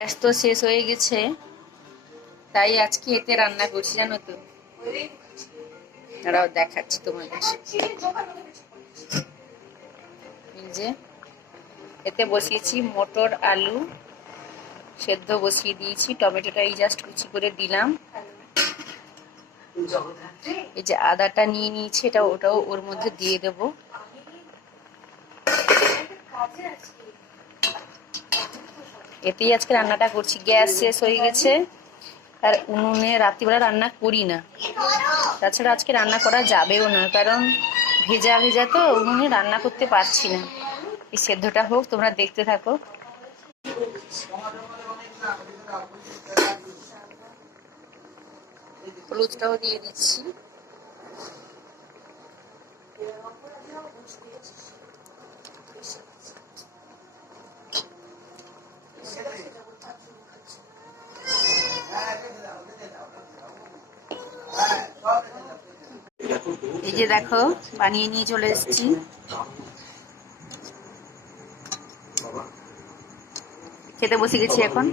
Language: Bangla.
গ্যাস তো শেষ হয়ে গেছে, তাই আজকে এতে রান্না করছি, জানো তো। দাঁড়াও দেখাচ্ছি তোমাদের। এই যে এতে বসিয়েছি মটর আলু সেদ্ধ বসিয়ে দিয়েছি, টমেটোটা এই জাস্ট কুচি করে দিলাম। এই যে আদাটা নিয়ে নিয়েছি, ওটাও ওর মধ্যে দিয়ে দেব। এতেই আজকে রান্নাটা করছি। গ্যাস শেষ হয়ে গেছে, আর উনুনে রাত্রিবেলা রান্না করি না। তাছাড়া আজকে রান্না করা যাবেও না, কারণ ভেজা ভেজা তো উনুনে রান্না করতে পারছি না। এই সেদ্ধটা হোক, তোমরা দেখতে থাকো। হলুদটাও দিয়ে দিচ্ছি। এই যে দেখো বানিয়ে নিয়ে চলে এসেছি। খেতে বসে গেছি এখন।